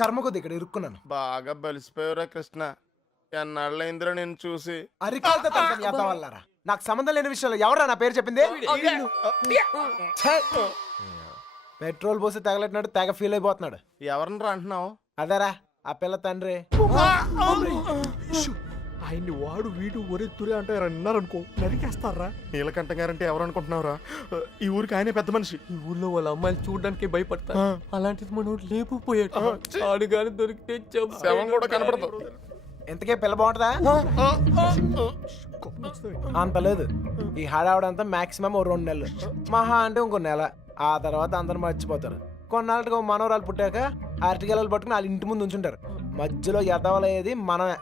కర్మ కొద్ది ఇక్కడ ఇరుక్కున్నాను. బాగా బలిసిపోయావురా కృష్ణ. ఎన్నాళ్ళైందిరా నేను చూసి. అరికాలతో తనకని ఎద్దవల్లారా. నాకు సంబంధం లేని విషయంలో ఎవరా నా పేరు చెప్పింది? ఛే! పెట్రోల్ పోసి తగలెట్టినాడు తెగ ఫీల్ అయిపోతున్నాడు. ఎవరినరా అంటున్నావు? అదేరా ఆ పిల్ల తండ్రి. ఆయన్ని వాడు వీడు ఒరెత్తురే అంటే అన్నారనుకో నరికేస్తారా. నీలకంఠ గారంటే ఎవరు అనుకుంటున్నావురా? ఈ ఊరికి ఆయనే పెద్ద మనిషి. ఈ ఊళ్ళో వాళ్ళ అమ్మాయిలు చూడడానికి భయపడతారు. అలాంటిది మనోడు లేకపోయాడు. ఆడు గాని దొరికితే శవం కూడా కనపడదు. ఇంతకే పిల్ల బాగుంటుందా? అంత లేదు. ఈ హడావుడంతా మాక్సిమం 2 నెలలు, మహా అంటే ఇంకో నెల. ఆ తర్వాత అందరూ మర్చిపోతారు. కొన్నాళ్ళకి మనవరాలు పుట్టాక అరటిగెలలు పట్టుకుని వాళ్ళ ఇంటి ముందు ఉంచుంటారు. మధ్యలో ఎదవలయ్యేది మనమే.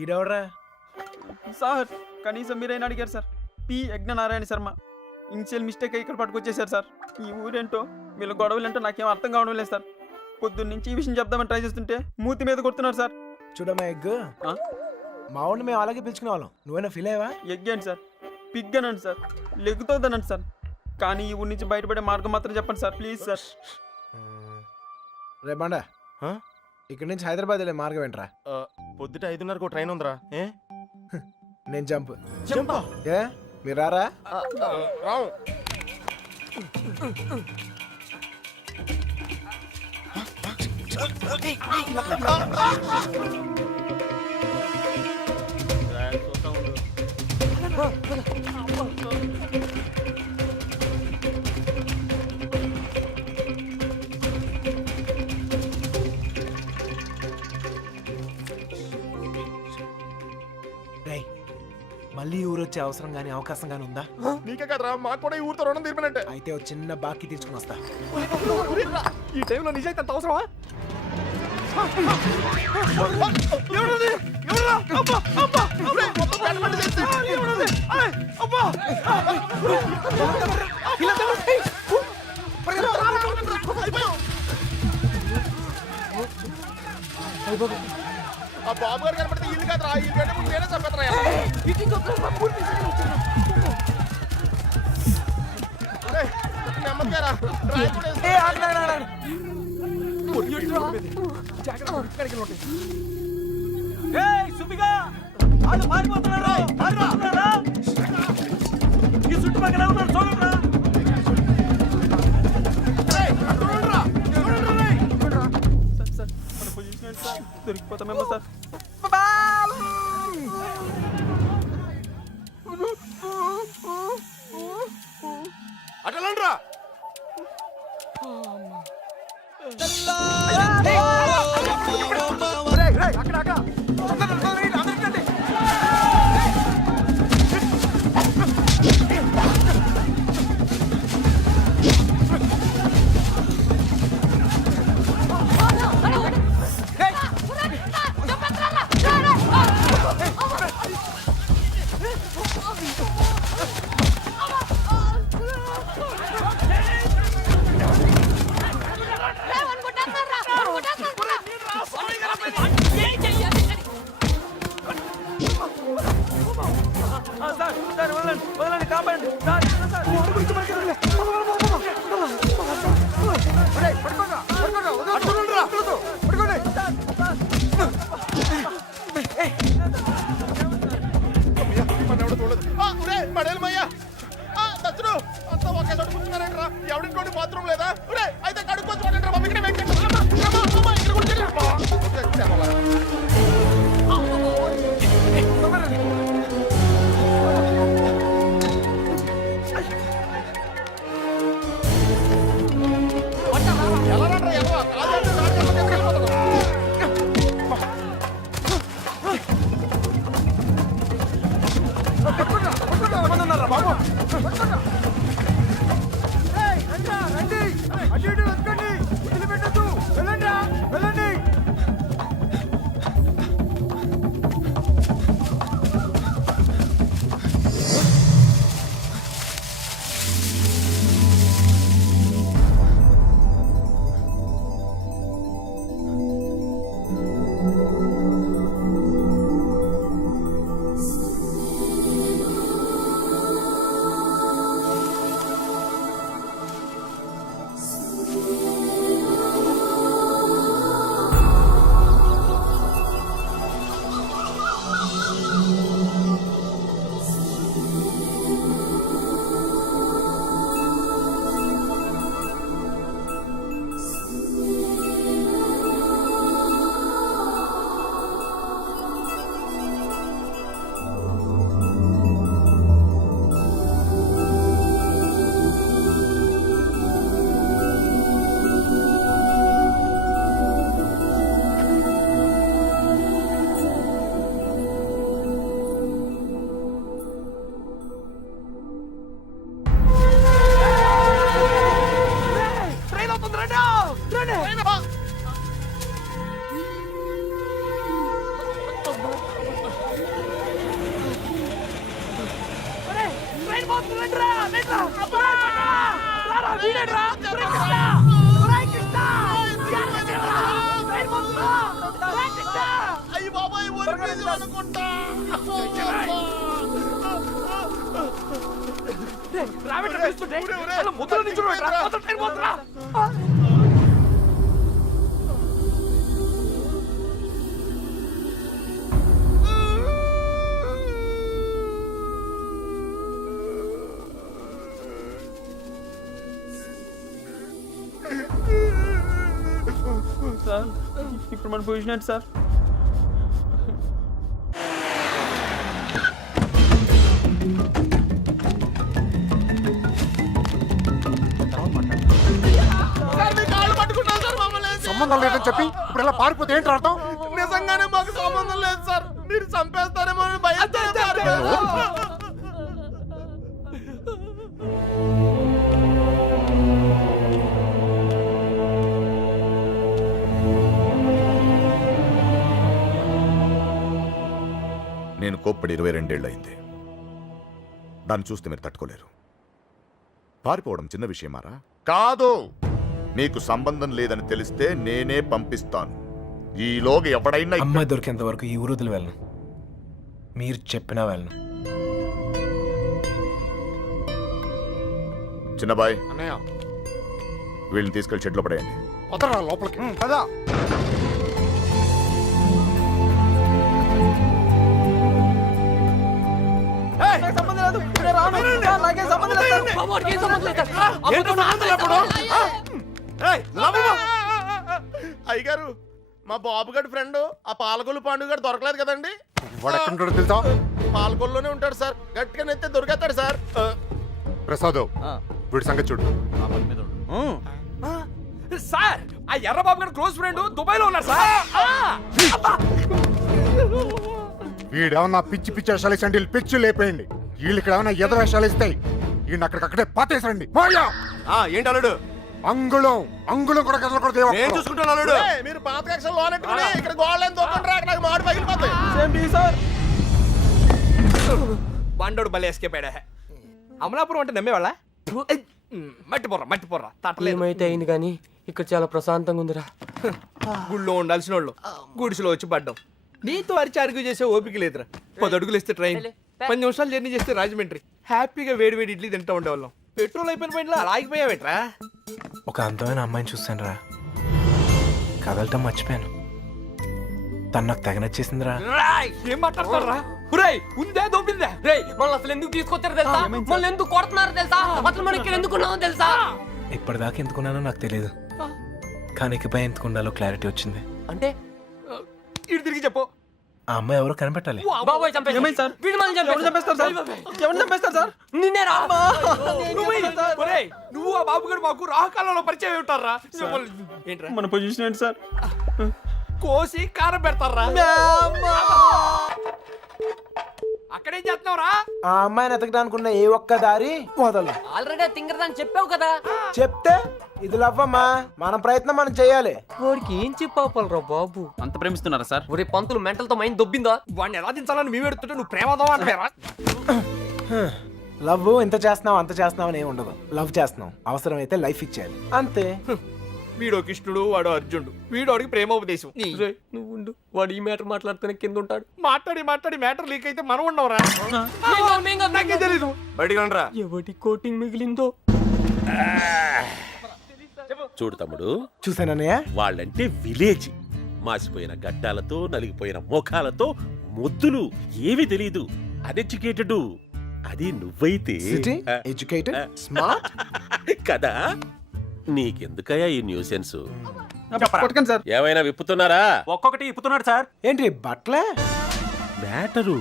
ఈడెవడరా? సార్ కనీసం మీరైనా అడిగారు sir. P Yagnanarayana Sharma. Initial mistake ఇక్కడ పట్టుకొచ్చేసారు సార్. ఈ ఊరేంటో వీళ్ళ గొడవలేంటో నాకేం అర్థం కావడం లేదు సార్. పొద్దున్న నుంచి ఈ విషయం చెప్దామని ట్రై చేస్తుంటే మూతి మీద కొడుతున్నారు సార్. చూడమ్మా ఎగ్గు, మా వాడిని మేము అలాగే పిలుచుకునే వాళ్ళం. నువ్వైనా ఫీల్ అయ్యావా? ఎగ్ అండి సార్, పిగ్ అనండి సార్, లెగ్గుతోందనండి సార్. కానీ ఈ ఊరి నుంచి బయటపడే మార్గం మాత్రం చెప్పండి సార్, ప్లీజ్ సార్. రేపండా ఇక్కడి నుంచి హైదరాబాద్ వెళ్ళే మార్గం ఏంట్రా? పొద్దుట 5:30 ట్రైన్ ఉందిరా. ఏ నేను జంప్. ఏ మీరు రారా? రావు. మళ్ళీ ఊరు వచ్చే అవసరం గానీ అవకాశం గానీ ఉందా? నీకే కదరా, మాకు కూడా ఈ ఊరితో రుణం తీర్పినట్టే. అయితే ఒక చిన్న బాకీ తీసుకుని వస్తా. ఈ టైంలో నిజాయితీ అంత అవసరమా? ఆ బాబు గారు కనపడితే ఇల్లు కాదురా, ఇల్లు కంటే ముందు నేనే చంపేత్తరా. నెమ్మదిగారా. చుట్టుపక్కల ఉన్నారు చూడరా. సార్ మన పొజిషన్ సార్ దొరికిపోతామేమో సార్. అటలండ్రా. ఏం చెయ్యాలి? బాబాయ్ ఒలిపేసి అనుకుంటా. సార్ ఇప్పుడు మన పొజిషన్ ఏంటి సార్? సార్, మీ కాళ్ళు పట్టుకున్నాను సార్, మమ్మల్ని ఏం సంబంధం లేదని చెప్పి ఇప్పుడు ఇలా పారిపోతే ఏంటి అర్థం? నిజంగానే మాకు సంబంధం లేదు సార్. మీరు చంపేస్తారేమో అని భయంతో సార్. నేను కోప్పడి 22 ఏళ్ళు అయింది. దాన్ని చూస్తే మీరు తట్టుకోలేరు. పారిపోవడం చిన్న విషయమారా? కాదు. మీకు సంబంధం లేదని తెలిస్తే నేనే పంపిస్తాను. ఈలోగా ఎవడైనా అమ్మాయి దొరికేంత వరకు ఈ ఊరుదులు వెళ్ళను. మీరు చెప్పినా వెళ్ళను. చిన్నబాయ్, అన్నయ్య వీళ్ళని తీసుకెళ్లి షెడ్లో పడేయండి. వదలరా లోపలికి. కదా నాకు సంబంధం లేదు, నేను రాను. సార్, నాకేం సంబంధం లేదు సార్. అయ్యగారు, మా బాబు గడి ఫ్రెండ్ ఆ పాలకొల్లు పాండు గారు దొరకలేదు కదండి. వాడెక్కడుంటాడో తెలుసా? పాలకొల్లులోనే ఉంటాడు సార్. గట్టిగా నెత్తే దొరికేస్తాడు సార్. ప్రసాద్, వీడి సంగతి చూడు. సార్ ఆ ఎర్రబాబు గారు క్లోజ్ ఫ్రెండ్ దుబాయ్ లో ఉన్నారు సార్. వీడేమన్నా పిచ్చి పిచ్చి వేషాలు ఇస్తాండి, పిచ్చి లేపేయండి. వీళ్ళు ఇక్కడ ఏమన్నా ఎదురు వేషాలు ఇస్తాయి. వీడిని అక్కడికక్కడే పాతేసండి. ఏంటి అల్లుడు? అంగుళం అంగుళం కూడా కదలకూడదు. నేను చూసుకుంటాను అల్లుడు. ఏయ్, మీరు పాత కక్షలు లోనెట్టుకుని ఇక్కడ గోడలేని దూకండి రా, నాకు మాడు పగిలిపోతాయి. Same tea sir. బండోడు బలి ఎస్కేపాడా. అమలాపురం అంటే నమ్మేవాళ్ళ? మట్టిపోర్రా తట్టలేదు. ఏమైతే అయింది కానీ ఇక్కడ చాలా ప్రశాంతంగా ఉందిరా. గుళ్ళో ఉండాల్సిన వాళ్ళు గుడిసెలో వచ్చి పడ్డాం. నీతో అరిచి అరుగు చేసే ఓపిక లేదురా. 10 అడుగులు ఇస్తే ట్రైన్, 10 నిమిషాలు జర్నీ చేస్తే రాజమండ్రి. హ్యాపీగా వేడి వేడి ఇడ్లీ తింటా ఉండేవాళ్ళం. పెట్రోల్ అయిపోయిన పైన అలా ఆగిపోయావేట్రా? ఒక అందమైన అమ్మాయిని చూస్తాను రా, కదలటం మర్చిపోయాను. తను నాకు తెగ నచ్చేసిందిరా. ఏం మాట్లాడతారా? ఉందే దొబ్బిందే. రేయ్ మనల్ని అసలు ఎందుకు తీసుకొచ్చారు తెలుసా? మనల్ని ఎందుకు కొడుతున్నారు తెలుసా? అసలు మనం ఇక్కడ ఎందుకున్నామో తెలుసా? ఇప్పటిదాకా ఎందుకున్నానో నాకు తెలియదు, కానీ ఇకపై ఎందుకు ఉండాలో క్లారిటీ వచ్చింది. అంటే ఇటు తిరిగి చెప్పు. ఆ అమ్మాయి ఎవరో కనిపెట్టాలి. బాబాయ్ చంపేశారు. ఏమైంది సార్? వీడు మనల్ని ఎవరు చంపేస్తారు సార్? ఎవరు చంపేస్తారు సార్? నిన్నేరా? నువ్వు ఆ బాబు గారు మాకు రాహకాలంలో పరిచయం ఉంటారా? ఏంట్రా మన పొజిషన్ ఏంటి సార్? కోసి కారం పెడతారా? అక్కడేం చేస్తున్నావురా? ఆ అమ్మాయిని ఎతకడానికి ఉన్న ఏ ఒక్క దారి వదలు. ఆల్రెడీ తింగరదాన్ని చెప్పావు కదా. చెప్తే ఇది లవ్వమ్మా, మన ప్రయత్నం మనం చేయాలి. వాడికి ఏం చెప్పాలరా బాబు? అంత ప్రేమిస్తున్నారా సార్? ఒరే పంతులు మెంటల్తో మైండ్ దొబ్బిందా? వాడిని ఎలా దించాలని మేము ఎడుతుంటే నువ్వు ప్రేమదో అంటారా? లవ్ ఇంత చేస్తున్నావు అంత చేస్తున్నావు అని ఏమి ఉండదు. లవ్ చేస్తున్నావు, అవసరమైతే లైఫ్ ఇచ్చేయాలి అంతే. వీడో కృష్ణుడు, వాడు అర్జునుడు. వీడు వాడికి ప్రేమోపదేశం. రేయ్, నువ్వు ఉండు. వాడు ఈ మ్యాటర్ మాట్లాడుతూనే కింద ఉంటాడు. మాట్లాడి మ్యాటర్ లీక్ అయితే మనం ఉండవురా. నాకే తెలీదు. బయటికి రండిరా. ఎవడి కోటింగ్ మిగిలిందో. చూడు తమ్ముడు, చూసానన్నయ్య, వాళ్ళంటే విలేజ్. మాసిపోయిన గడ్డాలతో నలిగిపోయిన ముఖాలతో ముద్దులు ఏవి తెలీదు. అన్ఎడ్యుకేటెడ్. అది నువ్వైతే సిటీ ఎడ్యుకేటెడ్ స్మార్ట్ కదా. నీకెందుకయ్యా ఈ న్యూసెన్స్? కొట్టకండి సార్. ఏమైనా విప్పుతున్నారా? ఒక్కొక్కటి ఇప్పుతున్నాడు సార్. ఏంటి బట్లే? మ్యాటరు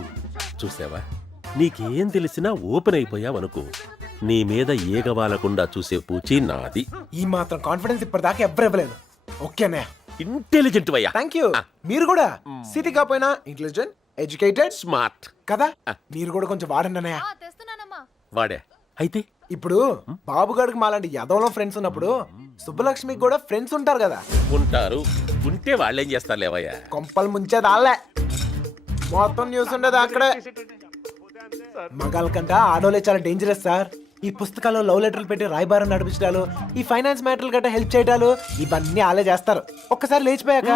చూసావా? నీకేం తెలిసినా ఓపెన్ అయిపోయావనుకో, నీ మీద ఏగవాలకుండా చూసే పూచి నాది. ఈ మాత్రం కాన్ఫిడెన్స్ ఇప్పటిదాకా ఎవ్వరు ఇవ్వలేదు. ఓకేనే, ఇంటెలిజెంట్ వయ్యా. Thank you. మీరు కూడా సిటీ కాపోయినా ఇంటెలిజెంట్ ఎడ్యుకేటెడ్ స్మార్ట్ కదా. మీరు కూడా కొంచెం వాడండి అన్నయ్య. వాడే. అయితే ఇప్పుడు బాబుగాడికి మాలాంటి యదవలో ఫ్రెండ్స్ ఉన్నప్పుడు సుబ్బలక్ష్మికి కూడా ఫ్రెండ్స్ ఉంటారు కదా. ఉంటారు. ఉంటే వాళ్ళేం చేస్తారు లేవయ్యా? కొంపలు ముంచేది ఆళ్ళే. మొత్తం న్యూస్ ఉండేది అక్కడే. మగాళ్ళ కంటే ఆడోళ్ళే చాలా డేంజరస్ సార్. ఈ పుస్తకాల్లో లవ్ లెటర్లు పెట్టి రాయబారం నడిపించడాలు ఈ ఫైనాన్స్ మ్యాటర్లు గట్రా హెల్ప్ చేయడాలు ఇవన్నీ ఆలే చేస్తారు. ఒక్కసారి లేచిపోయాక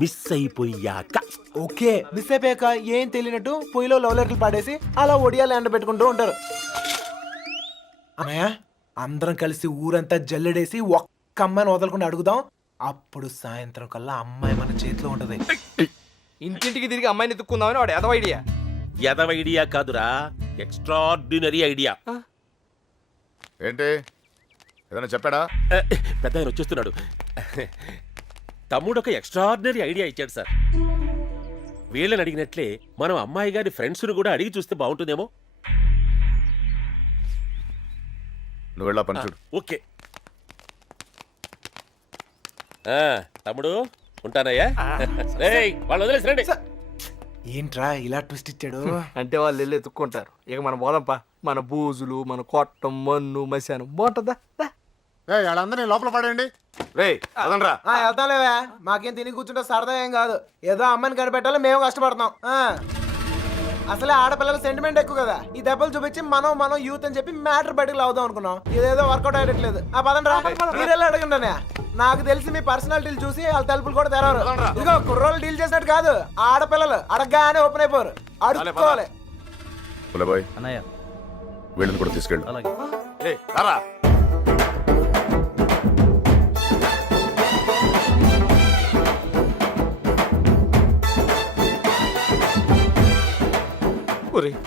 మిస్ అయిపోయాక ఓకే మిస్ అయిపోయాక ఏం తెలియనట్టు పొయ్యిలో లవ్ లెటర్లు పాడేసి అలా ఒడియాలు ఎండ పెట్టుకుంటూ ఉంటారు. అన్నయ్య అందరం కలిసి ఊరంతా జల్లెడేసి ఒక్క అమ్మాయిని వదలకుండా అడుగుదాం. అప్పుడు సాయంత్రం కల్లా అమ్మాయి మన చేతిలో ఉంటది. ఇంటింటికి తిరిగి అమ్మాయిని ఎత్తుక్కుందామని వాడు ఏదో ఐడియా. ఎదవ ఐడియా కాదురా, ఎక్స్ట్రాడినరీ ఐడియా. ఏంటి ఏదైనా చెప్పాడా? పెద్ద ఆయన వచ్చేస్తున్నాడు. తమ్ముడు ఒక ఎక్స్ట్రాడినరీ ఐడియా ఇచ్చాడు సార్. వీళ్ళని అడిగినట్లే మనం అమ్మాయి గారి ఫ్రెండ్స్ను కూడా అడిగి చూస్తే బాగుంటుందేమో. నువ్వు వెళ్ళా పని చూడు. ఓకే తమ్ముడు ఉంటానయ్యా. రేయ్, వాళ్ళు వదిలేసి రండి. ఏంట్రా ఇలా ట్విస్ట్ ఇచ్చాడు? అంటే వాళ్ళు వెళ్ళి ఎత్తుక్కుంటారు. ఇక మనం పోదాంపా. మన బూజులు, మన కొట్టం, మన్ను, మశానం బాగుంటుందా? వాళ్ళందరినీ లోపల పడేయండి. రేయ్ అదనరా. వెళ్తాలేవా, మాకేం తిని కూర్చుంటే సరదా ఏం కాదు. ఏదో అమ్మాయిని కనిపెట్టాలి, మేము కష్టపడతాం. అసలే ఆడపిల్లల సెంటిమెంట్ ఎక్కువ కదా. ఈ దెబ్బలు చూపించి మనం యూత్ అని చెప్పి మ్యాటర్ బయటకు లావుదాం అనుకున్నాం. ఇదేదో వర్కౌట్ అయ్యట్లేదు. పదండ్రా, మీరెళ్ళి అడగండి. నాకు తెలిసి మీ పర్సనాలిటీలు చూసి వాళ్ళ తలుపులు కూడా తెరవరు. ఇదిగో కుర్రోళ్ళు డీల్ చేసినట్టు కాదు, ఆడపిల్లలు అడగగానే ఓపెన్ అయిపోరు. అడుక్కోవాలి. పులబాయ్ వీళ్ళని కూడా తీసుకెళ్ళు.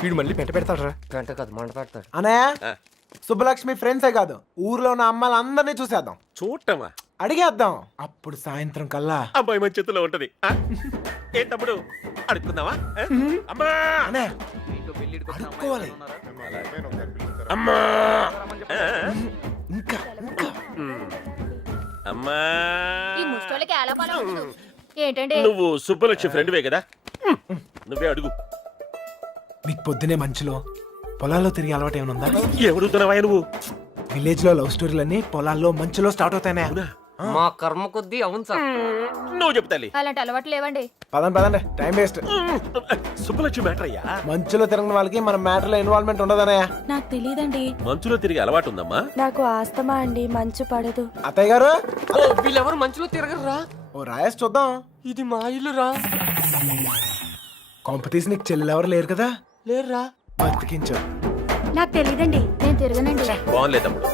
వీడు మళ్ళీ పెంట పెడతాడరా. గంట కాదు మంట పెడతాడు. అన్నయ్య సుబ్బలక్ష్మి ఫ్రెండ్సే కాదు, ఊర్లో ఉన్న అమ్మాయిలందరినీ చూసేద్దాం. చూడటమా? అడిగేద్దాం. అప్పుడు సాయంత్రం కల్లా అమ్మాయి మన చేతిలో ఉంటది. ఏ తమ్ముడు అడుగుకుందామా? అమ్మా అన్నయ్య అడుక్కోవాలి. అమ్మా ఇంకా ఇంకా అమ్మా. ఈ ముష్టోళ్ళకి ఎలా పని ఉండదు. ఏంటండి నువ్వు సుబ్బలక్ష్మి ఫ్రెండ్వే కదా, నువ్వే అడుగు. మీకు పొద్దునే మంచులో పొలాల్లో తిరిగి అలవాటు ఏమైనా ఉందా? ఎవడుతున్నావా నువ్వు? విలేజ్ లో లవ్ స్టోరీలన్నీ పొలాల్లో మంచులో స్టార్ట్ అవుతాయి. మా కర్మ కొద్దీ అవును సార్. నువ్వు చెప్తాలి. అలాంటి అలవాట్లు లేవండి. పదండి టైం వేస్ట్. సుబ్బలక్ష్మి మ్యాటర్ అయ్యా. మంచులో తిరిగిన వాళ్ళకి మన మ్యాటర్ లో ఇన్వాల్వ్మెంట్ ఉండదనయ్య. నాకు తెలియదండి. మంచులో తిరిగి అలవాటు ఉందమ్మా. నాకు ఆస్తమా అండి, మంచు పడదు. అత్తయ్య గారు వీళ్ళెవరు మంచులో తిరగరురా. ఓ రాయేసి చూద్దాం. ఇది మా ఇల్లురా. కాంపిటీషన్ నీకు చెల్లెలు ఎవరు లేరు కదా? లేరురా. బతికించు. నాకు తెలియదండి. నేను తిరగనండి. బాగుంది తమ్ముడు.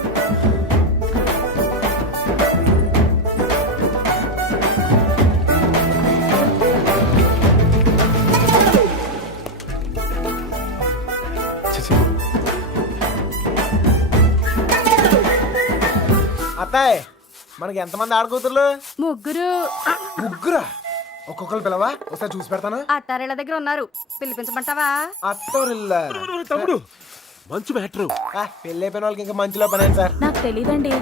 అత్తాయ్ మనకి ఎంతమంది ఆడకూతుర్లు? ముగ్గురు. ముగ్గురా? ఒక్కొక్కరు పిలవా, ఒకసారి చూసి పెడతాను. అత్తారేళ్ళ దగ్గర ఉన్నారు, పిలిపించమంటావా? అత్తోరిల్లా తమ్ముడు మంచు మ్యాటర్. పెళ్ళి అయిపోయిన వాళ్ళకి ఇంకా మంచులో పని సార్. నాకు తెలియదండి.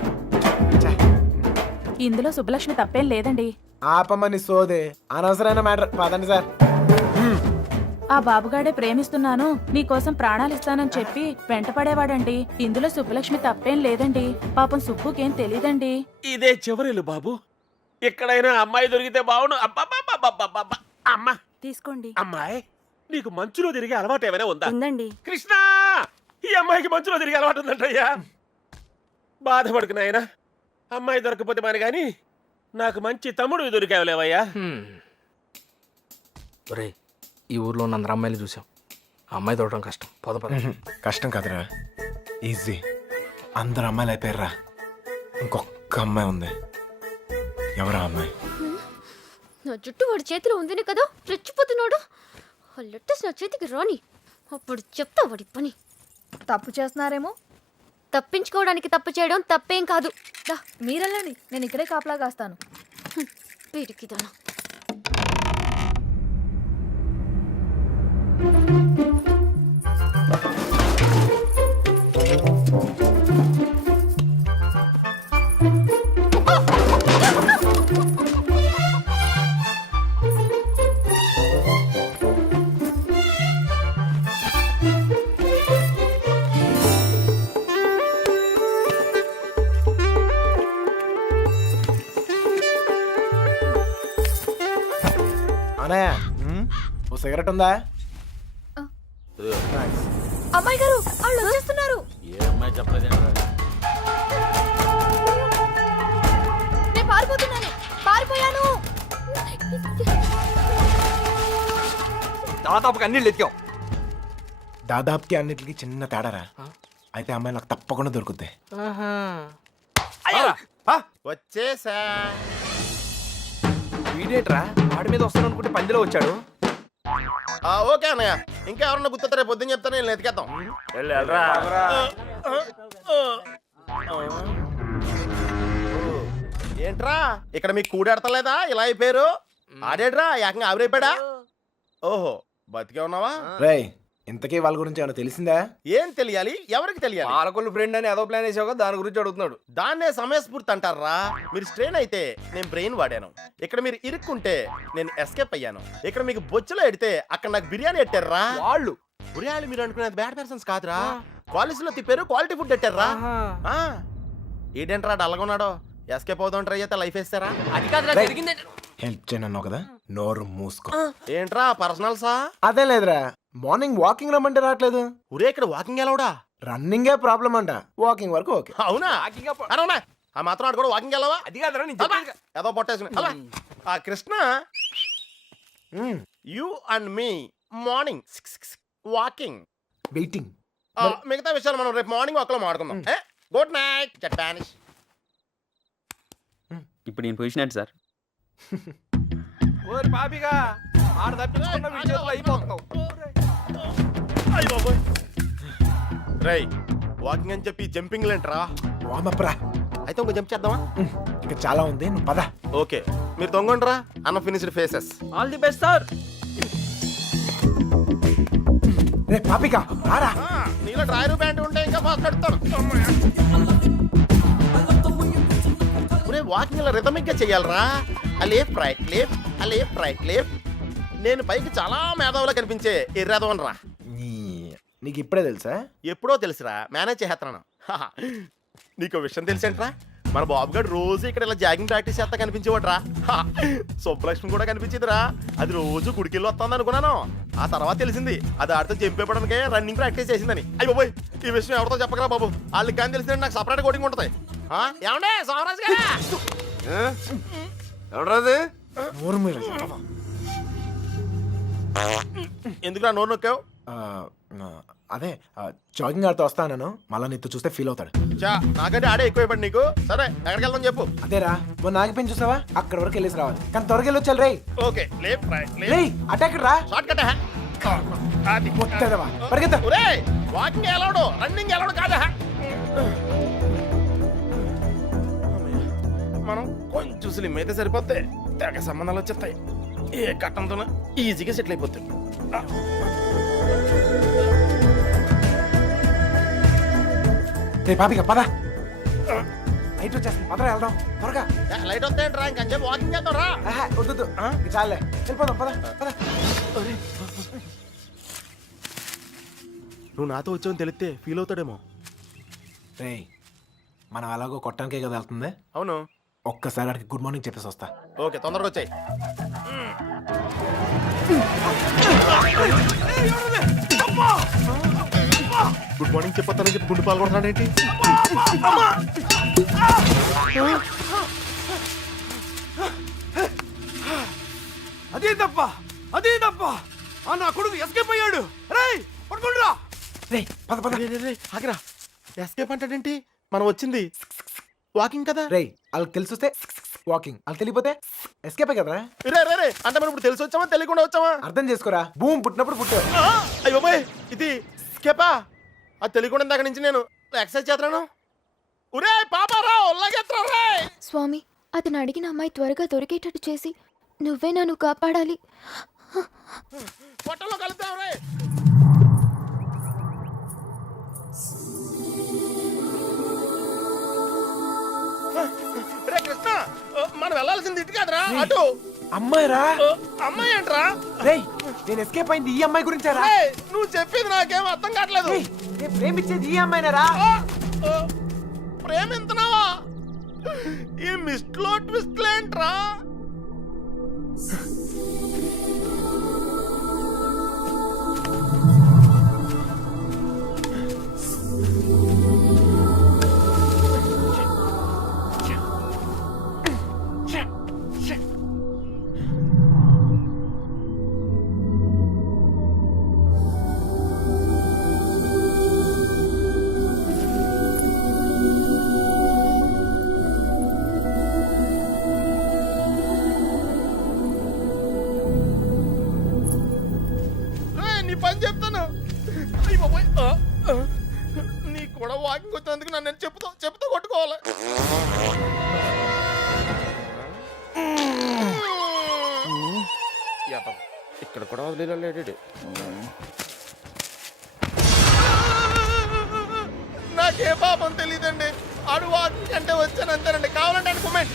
ఇందులో సుబ్బలక్ష్మి తప్పేం లేదండి. ఆపమని సోదే అనవసరమైన మ్యాటర్. పదండి సార్. ఆ బాబుగాడే ప్రేమిస్తున్నాను, నీకోసం ప్రాణాలు ఇస్తానని చెప్పి వెంట పడేవాడండి. ఇందులో సుబ్బలక్ష్మి తప్పేం లేదండి. పాపం సుబ్బుకేం తెలీదండి. ఇదే చివరిలు బాబు. ఎక్కడైనా అమ్మాయి దొరికితే బావును. అబ్బా అమ్మా తీసుకోండి. అమ్మాయి, నీకు మంచులో తిరిగే అలవాటు ఏమైనా ఉందా? ఉందండి. కృష్ణ, ఈ అమ్మాయికి మంచులో తిరిగే అలవాటు ఉందంటయ్యా. బాధపడుకు నాయనా, అమ్మాయి దొరకపోతే మరి గాని నాకు మంచి తమ్ముడు దొరికావులేవయ్యా. ఈ ఊర్లో ఉన్న అందరు అమ్మాయిలు చూసాం. అమ్మాయి దొరకడం కష్టం. పద. కష్టం కాదురా, ఈజీ. అందరు అమ్మాయిలు అయిపోయారా, ఇంకొక అమ్మాయి ఉంది. ఎవరా అమ్మాయి? నా జుట్టు వాడి చేతిలో ఉందని కదా రెచ్చిపోతున్నాడు. ఆ లెటర్స్ నా చేతికి రాని, అప్పుడు చెప్తా వాడి పని. తప్పు చేస్తున్నారేమో. తప్పించుకోవడానికి తప్పు చేయడం తప్పేం కాదు. మీరెళ్ళండి, నేను ఇక్కడే కాపలా కాస్తాను. వీడికిదానా. అనయ్య ఓ సిగరెట్ ఉందా? అమ్మాయి గారు వాళ్ళు వచ్చేస్తున్నారు. నేను పారిపోతున్నాను, పారిపోయాను. దాదాపుగా అన్ని ఎత్తాం. దాదాపుకి అన్నిటికి చిన్న తేడారా. అయితే అమ్మాయి నాకు తప్పకుండా దొరుకుద్ది. వచ్చేసా. వీడేట్రా వాడి మీద వస్తాను అనుకుంటే పందిలో వచ్చాడు. ఓకే అన్నయ్య, ఇంకా ఎవరన్నా గుర్తొస్తే రేపు పొద్దున్న చెప్తాను, నేను ఎతికేద్దాం. ఏంట్రా ఇక్కడ మీకు కూడాడతలేదా? ఇలా అయిపోయారు. ఆడేడ్రా ఏకంగా ఆవిరైపోయాడా? ఓహో, బతికే ఉన్నావా? రేయ్, ఇంతకీ వాళ్ళ గురించి ఏమైనా తెలిసిందా? ఏం తెలియాలి? ఎవరికి తెలియాలి? పాలకొల్లు ఫ్రెండ్ అని ఏదో ప్లాన్ వేసావు కదా, దాని గురించి అడుగుతున్నాడు. దాన్నే సమయస్ఫూర్తి అంటారా? మీరు స్ట్రెయిన్ అయితే నేను బ్రెయిన్ వాడాను. ఇక్కడ మీరు ఇరుక్కుంటే నేను ఎస్కేప్ అయ్యాను. ఇక్కడ మీకు బొచ్చులో ఎడితే అక్కడ నాకు బిర్యానీ ఎట్టారా? వాళ్ళు బిర్యానీ మీరు అనుకునేది బ్యాడ్ పర్సన్స్ కాదురా. కాలేజీలో తిప్పారు, క్వాలిటీ ఫుడ్ ఎట్టారా? ఏంటంటారా డల్గొన్నాడో? ఎస్కేప్ అవుతాం ట్రై చేస్తే లైఫ్ వేస్తారా? అది కాదురా జరిగింది. హెల్ప్ చేయనన్నావు కదా, నోరు మూసుకో. ఏంట్రా పర్సనల్సా? అదే లేదురా, మార్నింగ్ వాకింగ్ రమ్మంటే రావట్లేదు. ఒరే ఇక్కడ వాకింగ్ ఎలావుడా? రన్నింగే ప్రాబ్లం అంట, వాకింగ్ వరకు ఓకే. అవునా? అవునా? ఆ మాత్రం ఆడు కూడా వాకింగ్ వెళ్ళవా? అది కాదురా నేను చెప్పేది. ఏదో పొట్టేసుకుని అలా. ఆ Krishna, you and me morning walking. Waiting. మిగతా విషయాలు మనం రేపు మార్నింగ్ ఒకలో మాట్లాడుకుందాం. Good night Japanese. ఇప్పుడు నేను పొజిషన్ ఏంటి సార్? ఓరి పాపిగా ఆడ తప్పించుకున్న విజయంలో అయిపోతున్నావు. రై వాకింగ్ అని చెప్పి జంపింగ్ లేంట్రా. వామప్రా, అయితే ఇంకో జంప్ చేద్దామా? ఇంకా చాలా ఉంది, నువ్వు పద. ఓకే, మీరు తొంగండ్రా. అన్న finished faces. All the best sir. రే పాపిక రారా. నీలో డ్రైవర్ ప్యాంట్ ఉంటే ఇంకా ఫాస్ట్ నడుస్తాను. వాకింగ్ ఇలా రిథమిక్ గా చెయ్యాలరా. ఆ లేఫ్ట్ రైట్ లేఫ్ట్, ఆ లేఫ్ట్ రైట్ లేఫ్ట్. నేను పైకి చాలా మేధావులా కనిపించే ఎర్రదవన్ రా. నీకు ఇప్పుడే తెలుసా? ఎప్పుడో తెలుసురా, మేనేజ్ చేస్తున్నాను. నీకు విషయం తెలిసేంట్రా, మన బాబు గారు రోజు ఇక్కడ ఇలా జాగింగ్ ప్రాక్టీస్ చేస్తా కనిపించేవాడ్రా. సుబ్బలక్ష్మి కూడా కనిపించేదిరా. అది రోజు గుడికెళ్ళి వస్తుంది అనుకున్నాను. ఆ తర్వాత తెలిసింది అది ఆడితో చెంపేపడానికే రన్నింగ్ ప్రాక్టీస్ చేసిందని. అయ్యి బాబోయ్, ఈ విషయం ఎవరితో చెప్పకరా బాబు. వాళ్ళకి కానీ తెలిసిందంటే నాకు సపరేట్ కోటింగ్ ఉంటుంది. ఏమండే సోమరాజు గారా? ఎవడరాది? ఎందుకురా నోరు నొక్కావు? అదే జాగింగ్ ఆడుతూ వస్తాను, మళ్ళీ నీతో చూస్తే ఫీల్ అవుతాడు. నాకంటే ఆడే ఎక్కువైపోయింది నీకు. సరే ఎక్కడికి వెళ్దాం చెప్పు. అదేరా, మొన్న నాగిపోయి చూసావా, అక్కడ వరకు వెళ్ళేసి రావాలి. కానీ త్వరగా వెళ్ళొచ్చాలి. రే ఓకే, లేఫ్ట్ రైట్ రే అటాక్ రా. Short cut. పరిగెత్తా. వాకింగ్ ఎలాడు, రన్నింగ్ ఎలాడు కాదా? మనం కొంచెం స్లిమ్ అయితే సరిపోతే తెగ సంబంధాలు వచ్చేస్తాయి. ఏ కట్టంతో ఈజీగా సెటిల్ అయిపోతాయి. రే పాపిక పద, లైట్ వచ్చేస్తుంది, పదరా వెళ్దాం త్వరగా. లైట్ వస్తాయంట్రా, ఇంకొంచెం వాకింగ్ చేద్దాం రా. వద్దు, చాలే వెళ్ళిపోదాం, పద పద. నువ్వు నాతో వచ్చావని తెలిస్తే ఫీల్ అవుతాడేమో. రే మనం అలాగో కొట్టడానికే కదా వెళ్తుంది. అవును, ఒక్కసారి అడిగి గుడ్ మార్నింగ్ చెప్పేసి వస్తా. ఓకే, తొందరగా వచ్చాయి. గుడ్ మార్నింగ్ చెప్పొస్తానని చెప్పి గుండు పాల్గొంటున్నాడేంటి? అదే తప్ప నా కొడుకు ఎస్కేప్ అయ్యాడు. రేయ్ పట్టుకుంటురా. రే పద పద. ఆగిరా, ఎస్కేప్ అంటాడేంటి? మనం వచ్చింది వాకింగ్ కదా. రే వాళ్ళకి తెలిసి వస్తే వాకింగ్, వాళ్ళకి తెలియపోతే ఎస్కేప్ కదరా. రే అంటే మనం ఇప్పుడు తెలిసి వచ్చామా తెలియకుండా వచ్చామా? అర్థం చేసుకోరా, భూమి పుట్టినప్పుడు పుట్టావు. అయ్యో బాయ్, ఇది స్కేపా? అది తెలియకుండా ఇందాక నుంచి నేను ఎక్సర్సైజ్ చేస్తున్నాను. ఒరే పాపారావు, లాగేత్రా రే. స్వామి, అతను అడిగిన అమ్మాయి త్వరగా దొరికేటట్టు చేసి నువ్వే నన్ను కాపాడాలి. పొట్టలో కలుద్దాం రే. రే కృష్ణ, మనం వెళ్ళాల్సింది ఇటు కాదురా, అటు. అమ్మాయిరా. అమ్మాయి ఏంట్రా? రే నేను ఎస్కేప్ అయింది ఈ అమ్మాయి గురించారా? నువ్వు చెప్పేది నాకేం అర్థం కావట్లేదు. నేను ప్రేమించేది ఈ అమ్మాయినరా? ప్రేమింతున్నావా? ఈ మిస్ట్లో ట్విస్ట్ ఏంట్రా? బాబోయ్. నీకు కూడా వాకింగ్ వచ్చినందుకు నన్ను నేను చెప్పుతో కొట్టుకోవాలి. ఇక్కడ కూడా వదిలేడు. నాకే పాపం తెలియదండి. ఆడు వాకింగ్ అంటే వచ్చాను అంతేనండి. కావాలంటే అని కామెంట్.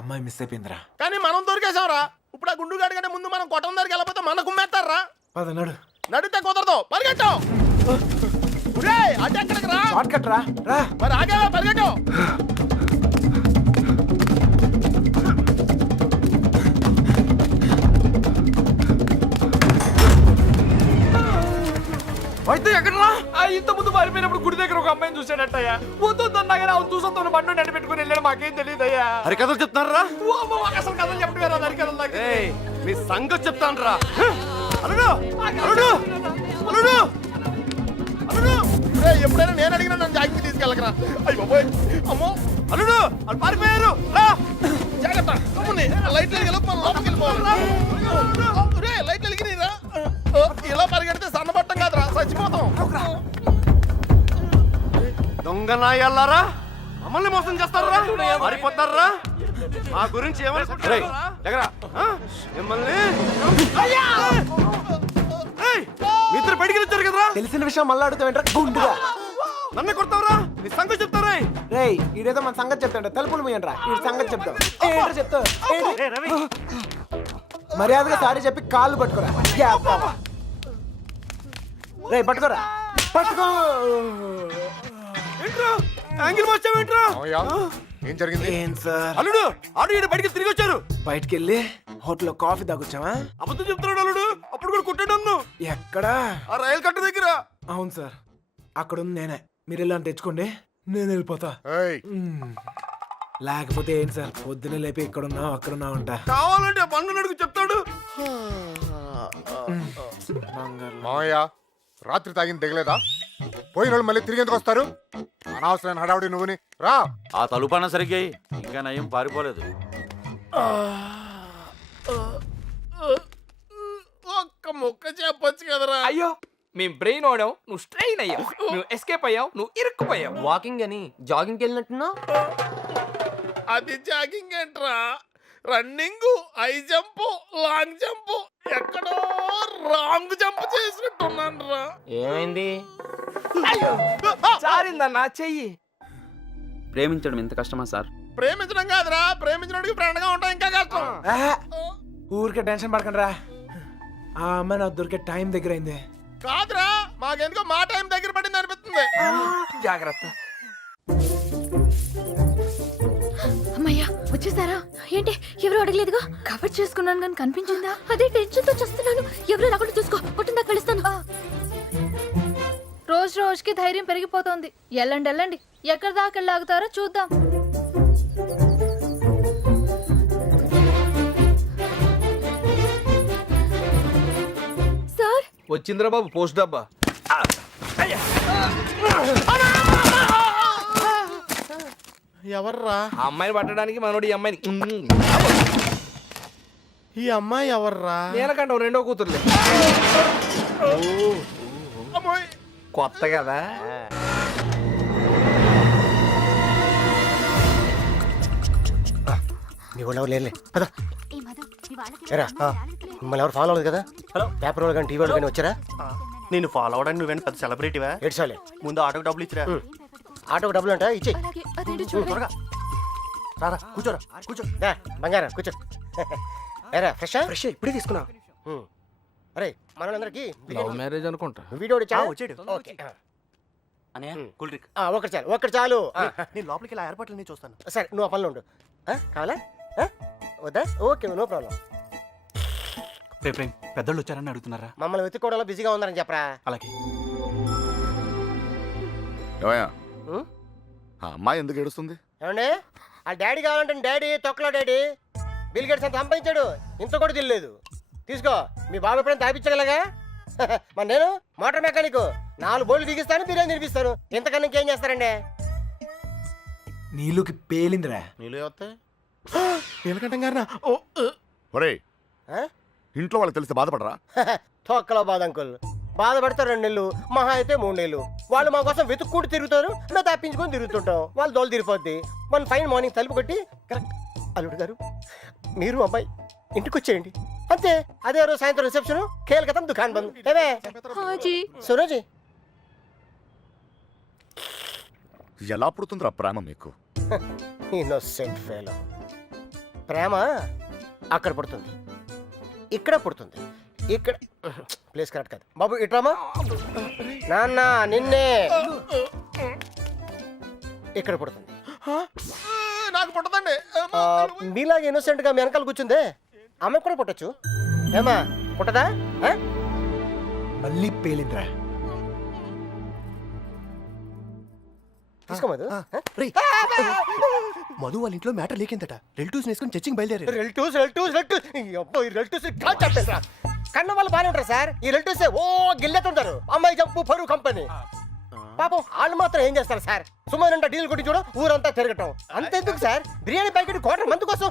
అమ్మాయి మిస్ అయిపోయిందిరా. కానీ మనం దొరికేసాంరా. ఇప్పుడు ఆ గుండు గాడి కంటే ముందు మనం కొట్టం దగ్గరికి వెళ్ళకపోతే మన కుమ్మేస్తారా? పద నడు. నడితే కుదరదు. పరిగెట్టు. అటు ఎక్కడికి రా? షార్ట్ కట్ రా. రా. మరి ఆగేవా? పరిగెట్టు. అయితే ఎక్కడరా? ఇంత ముందు మారిపోయినప్పుడు గుడి దగ్గర ఒక అమ్మాయిని చూసాడట్టయ్యా. వద్దొద్దన్నా కానీ అవును చూసొద్దు బండి నడి పెట్టుకుని వెళ్ళాడు. మాకేం తెలియదయ్యా. హరికథలు చెప్తున్నారా? అసలు కథలు చెప్పడం వేరే హరికథలు నాకు. మీ సంగతి చెప్తాను రా. అల్లుడు అల్లుడు అల్లుడు అల్లుడు. ఎప్పుడైనా నేను అడిగినా నన్ను జాగ్రత్త తీసుకెళ్ళకరా. అయ్యి బాబోయ్. అమ్మో అల్లుడు వాళ్ళు పారిపోయారు. రా. జాగ్రత్త. అమ్ముని లైట్లు వెలిగి మనం లోపలికి వెళ్ళిపోవాలి. లైట్లు వెలిగిరా. ఇలా పరిగెడితే సన్నబట్టం కాదురా, చచ్చిపోతాం. దొంగ నాయల్లారా, మమ్మల్ని మోసం చేస్తారా? మారిపోతారా? మా గురించి ఏమనుకుంటారా? మిమ్మల్ని మిత్రులు బయటికి వచ్చారు కదరా. తెలిసిన విషయం మళ్ళీ అడుగుతావేంట్రా గుండుగా? నన్ను కొడతావురా? నీ సంగతి చెప్తారా? రేయ్ ఈడేదో మన సంగతి చెప్తాడు. తలుపులు మీయండ్రా. ఈ సంగతి చెప్తాం. ఏంట్రా చెప్తావు? మర్యాదగా సారీ చెప్పి కాళ్ళు పట్టుకోరా. రే పట్టుకోరా. పట్టుకో. ఏంట్రా యాంగిల్ వచ్చావేంట్రా? ఏం జరిగింది? ఏం సార్? అల్లుడు ఆడు ఈడ బయటికి తిరిగి వచ్చారు. బయటికి వెళ్ళి హోటల్లో కాఫీ తాగొచ్చావా? అబద్ధం చెప్తున్నాడు అల్లుడు. అప్పుడు కూడా కొట్టాడు నన్ను. ఎక్కడా? ఆ రైలు కట్ట దగ్గర. అవును సార్, అక్కడ ఉంది నేనే. మీరు ఇలా తెచ్చుకోండి, నేను వెళ్ళిపోతా. ఏయ్, లేకపోతే ఏంటి సార్, పొద్దునే లేపి ఇక్కడున్నావు అక్కడున్నావు అంట. కావాలంటే ఆ బండు నడుగు చెప్తాడు. మామయ్య రాత్రి తాగింది దిగలేదా? పోయిన వాళ్ళు మళ్ళీ తిరిగి ఎందుకు వస్తారు? అనవసరమైన హడావుడి నువ్వుని. రా. ఆ తలుపన్న సరిగ్గా ఇంకా నయం పారిపోలేదు. ఒక్క ముక్క చెప్పొచ్చు కదరా. అయ్యో మేము బ్రెయిన్ ఓడాం, నువ్వు స్ట్రెయిన్ అయ్యావు. నువ్వు ఎస్కేప్ అయ్యావు, నువ్వు ఇరుక్కుపోయావు. వాకింగ్ అని జాగింగ్కి వెళ్ళినట్టున్నావు. అది జాగింగ్ ఏంట్రా? Running, high jump, long jump, ఎక్కడో రాంగ్ జంప్ చేసినట్టున్నాను రా. ఏమైంది? చారిందన్నా చెయ్యి. ప్రేమించడం ఎంత కష్టమా సార్? ప్రేమించడం కాదురా, ప్రేమించడానికి ఫ్రెండ్గా ఉంటాం ఇంకా కష్టం. ఊరికే టెన్షన్ పడకండి రా. ఆ అమ్మాయి నాకు దొరికే టైం దగ్గర అయింది. కాదురా, మాకెందుకో మా టైం దగ్గర పడింది అనిపిస్తుంది. జాగ్రత్త. అమ్మయ్యా వచ్చేసారా? ఏంటి ఎవరు అడగలేదుగా? కవర్ చేసుకున్నాను కానీ కనిపించిందా? అదే టెన్షన్ తో చేస్తున్నాను. ఎవరు రాకుండా చూసుకో, కొట్టిందా కలుస్తాను. రోజు రోజుకి ధైర్యం పెరిగిపోతోంది. వెళ్ళండి వెళ్ళండి, ఎక్కడి దాకా వెళ్ళాగుతారో చూద్దాం. సార్ వచ్చిందిరా బాబు పోస్ట్ డబ్బా. ఎవర్రా ఆ అమ్మాయిని పట్టడానికి మనోడు ఈ అమ్మాయిని ఈ అమ్మాయి? ఎవర్రా? నేనకంటావు రెండో కూతురులే. అమ్మాయి కొత్త కదా. మీ వాళ్ళు ఎవరు లేరులే. పద. ఏరా, మిమ్మల్ని ఎవరు ఫాలో అవ్వదు కదా? హలో, పేపర్ వాళ్ళు కానీ టీవీ వాళ్ళు కానీ వచ్చారా? నేను ఫాలో అవడానికి నువ్వేంటి పెద్ద సెలబ్రిటీవా? ఏడ్చాలే. ముందు ఆటోకి డబ్బులు ఇచ్చిరా. ఆటోకి డబ్బులు అంట ఇచ్చేయి. త్వరగా రారా, కూర్చోరా, కూర్చో. దా, బంగారం కూర్చో. ఏరా ఫ్రెష్ ఫ్రెష్ ఇప్పుడే తీసుకున్నా. అరే మనోళ్ళందరికీ లవ్ మ్యారేజ్ అనుకుంటా. వీడియో వచ్చాడు. ఓకే. కూల్ డ్రింక్ ఒకటి చాలు, ఒకటి చాలు. నేను లోపలికి ఇలా ఏర్పాట్లు నేను చూస్తాను. సరే నువ్వు ఆ పనిలో ఉండు. కావాలా? వద్దా? Okay, no problem. ప్రేమ్ పెద్దోళ్ళు వచ్చారని అడుగుతున్నారా? మమ్మల్ని వెతుక్కోవడంలో బిజీగా ఉన్నారని చెప్పరా. అలాగే. ఏమయ్యా, ఉం? ఆ అమ్మాయి ఎందుకు ఏడుస్తుంది? ఏమండి ఆ డాడీ కావాలంటే డాడీ తొక్కలో డాడీ బిల్ గేట్స్ అంత సంపాదించాడు, ఇంత కూడా తెలియలేదు. తీసుకో, మీ బాబు ఎప్పుడైనా తాపించగలగా? మరి నేను మోటార్ మెకానిక్, 4 బోర్లు బిగిస్తాను, బిర్యానీ తినిపిస్తాను. ఇంతకన్నా ఇంకేం చేస్తారండి? నీళ్ళకి పేలిందిరా. నీళ్ళు వస్తాయి. నీళ్ళకంటే గారినా ఒరేయ్, ఇంట్లో వాళ్ళకి తెలిస్తే బాధపడరా? తొక్కలో బాధ అంకుల్. బాధపడతారు 2 నెలలు, మహా అయితే 3 నెలలు. వాళ్ళు మా కోసం వెతుక్కుంటూ తిరుగుతారు, మేము తప్పించుకొని తిరుగుతుంటాం. వాళ్ళు దోలు తిరిగిపోద్ది. వన్ ఫైన్ మార్నింగ్ తలుపు కొట్టి కరెక్ట్ అల్లుడు గారు మీరు అమ్మాయి ఇంటికి వచ్చేయండి అంతే. అదే రోజు సాయంత్రం రిసెప్షన్, కేల్కతం దుకాన్ బంద్. ఏమే హాజీ సురోజీ ఎలా పుడుతుందిరా ప్రేమ మీకు? Innocent fellow. ప్రేమ అక్కడ పుడుతుంది, ఇక్కడ పుడుతుంది. ఇక్కడ ప్లేస్ కరెక్ట్ కాదు బాబు. ఇట్రామా నాన్న నిన్నే ఇక్కడ పుడుతుంది. నాకు పుట్టదండి. మీలాగా ఇన్నోసెంట్ గా మీ వెనకాల కూర్చుందే అమ్మాయి కూడా పుట్టచ్చు. ఏమా పుట్టదా? ఆ? మళ్ళీ పేలిందిరా. తీసుకోమదు. మధు వాళ్ళ ఇంట్లో మ్యాటర్ లేకిందట. రిలేటివ్స్ వేసుకుని చర్చింగ్ బయలుదేరారు. రిలేటివ్స్ కన్న వాళ్ళు బాగానే ఉంటారు సార్. ఈ రిలేటివ్స్ ఓ గిల్లెతుంటారు. అమ్మాయి జంపు పరువు కంపెనీ. పాపం వాళ్ళు మాత్రం ఏం చేస్తారు సార్? సుమారు డీల్ కొట్టి చూడ ఊరంతా తిరగటం. అంతెందుకు sir, biryani packet quarter month కోసం.